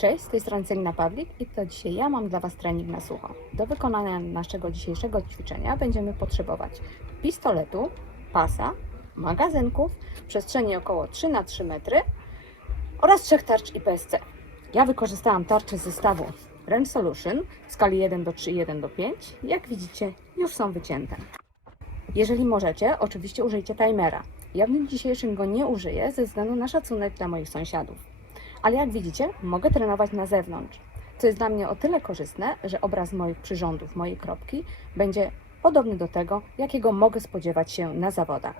Cześć, z tej strony Celina Pawlik i to dzisiaj ja mam dla Was trening na sucho. Do wykonania naszego dzisiejszego ćwiczenia będziemy potrzebować pistoletu, pasa, magazynków, przestrzeni około 3 na 3 metry oraz trzech tarcz IPSC. Ja wykorzystałam tarcze z zestawu Range Solution w skali 1 do 3 i 1 do 5. Jak widzicie, już są wycięte. Jeżeli możecie, oczywiście użyjcie timera. Ja w dniu dzisiejszym go nie użyję ze względu na szacunek dla moich sąsiadów. Ale jak widzicie, mogę trenować na zewnątrz, co jest dla mnie o tyle korzystne, że obraz moich przyrządów, mojej kropki będzie podobny do tego, jakiego mogę spodziewać się na zawodach.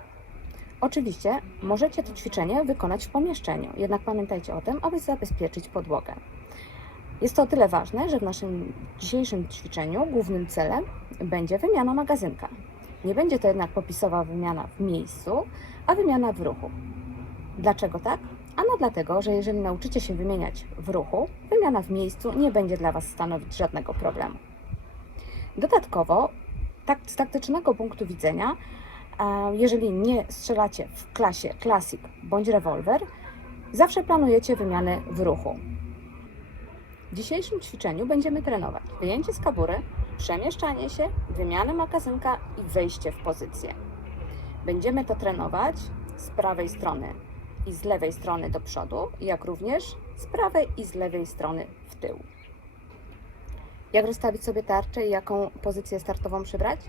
Oczywiście możecie to ćwiczenie wykonać w pomieszczeniu, jednak pamiętajcie o tym, aby zabezpieczyć podłogę. Jest to o tyle ważne, że w naszym dzisiejszym ćwiczeniu głównym celem będzie wymiana magazynka. Nie będzie to jednak popisowa wymiana w miejscu, a wymiana w ruchu. Dlaczego tak? Ano dlatego, że jeżeli nauczycie się wymieniać w ruchu, wymiana w miejscu nie będzie dla Was stanowić żadnego problemu. Dodatkowo, tak, z taktycznego punktu widzenia, jeżeli nie strzelacie w klasie Classic bądź rewolwer, zawsze planujecie wymiany w ruchu. W dzisiejszym ćwiczeniu będziemy trenować wyjęcie z kabury, przemieszczanie się, wymianę magazynka i wejście w pozycję. Będziemy to trenować z prawej strony i z lewej strony do przodu, jak również z prawej i z lewej strony w tył. Jak rozstawić sobie tarczę i jaką pozycję startową przybrać?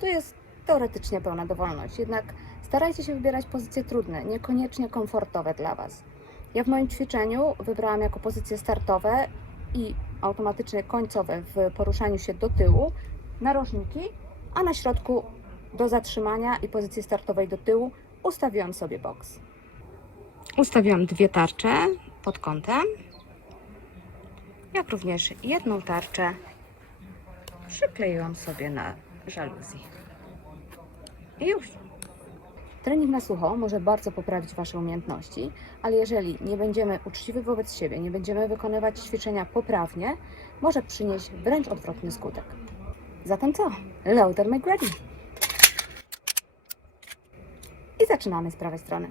Tu jest teoretycznie pełna dowolność, jednak starajcie się wybierać pozycje trudne, niekoniecznie komfortowe dla Was. Ja w moim ćwiczeniu wybrałam jako pozycje startowe i automatycznie końcowe w poruszaniu się do tyłu narożniki, a na środku do zatrzymania i pozycji startowej do tyłu ustawiłam sobie boks. Ustawiłam dwie tarcze pod kątem, jak również jedną tarczę przykleiłam sobie na żaluzji. I już. Trening na sucho może bardzo poprawić Wasze umiejętności, ale jeżeli nie będziemy uczciwi wobec siebie, nie będziemy wykonywać ćwiczenia poprawnie, może przynieść wręcz odwrotny skutek. Zatem co? Loader McGrady. I zaczynamy z prawej strony.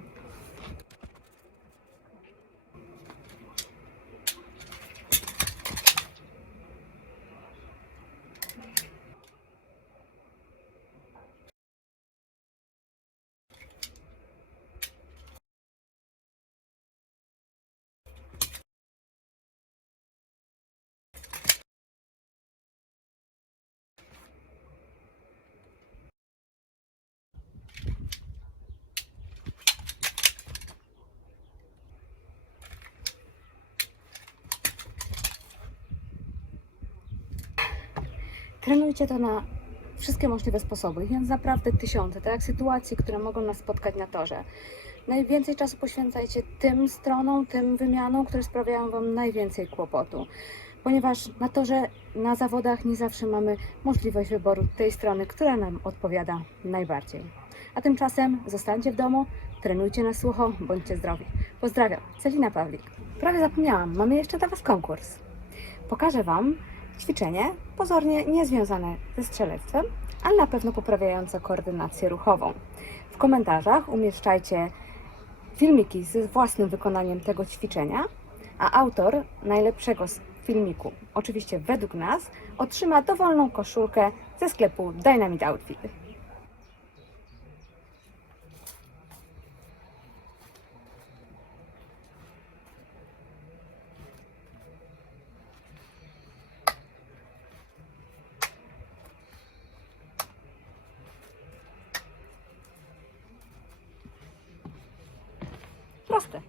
Trenujcie to na wszystkie możliwe sposoby, więc naprawdę tysiące, tak sytuacji, które mogą nas spotkać na torze. Najwięcej czasu poświęcajcie tym stronom, tym wymianom, które sprawiają Wam najwięcej kłopotu. Ponieważ na torze, na zawodach nie zawsze mamy możliwość wyboru tej strony, która nam odpowiada najbardziej. A tymczasem zostańcie w domu, trenujcie na sucho, bądźcie zdrowi. Pozdrawiam, Celina Pawlik. Prawie zapomniałam, mamy jeszcze dla Was konkurs. Pokażę Wam ćwiczenie pozornie niezwiązane ze strzelectwem, ale na pewno poprawiające koordynację ruchową. W komentarzach umieszczajcie filmiki z własnym wykonaniem tego ćwiczenia, a autor najlepszego filmiku, oczywiście według nas, otrzyma dowolną koszulkę ze sklepu Dynamite Outfit. Prosta.